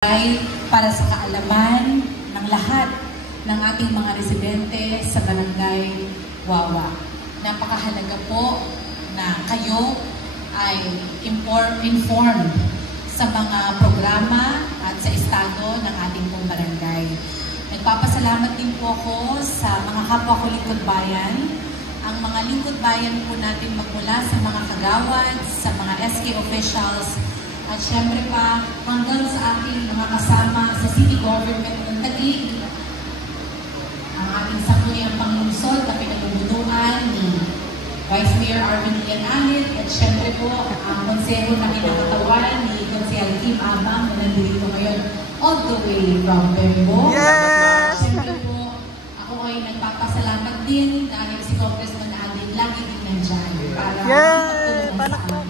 ay para sa kaalaman ng lahat ng ating mga residente sa Barangay Wawa. Napakahalaga po na kayo ay informed sa mga programa at sa estado ng ating pong barangay. Nagpapasalamat din po ako sa mga kapwa ko lingkod bayan. Ang mga lingkod bayan po natin magmula sa mga kagawad, sa mga SK officials, at syempre pa hanggang sa ating mga kasama sa city government ng Taguig, ang ating sangguniang panglungsod na pinagbubunuan ni Vice Mayor Arvin Ian Anit, at syempre po ang konseho na kinakatawan ni Konsehal Kim Abang na nandito ngayon all the way from Bembo. Yes! Syempre po, ako ay nagpapasalamat din dahil si Congressman Adin lagi din nandyan para yes!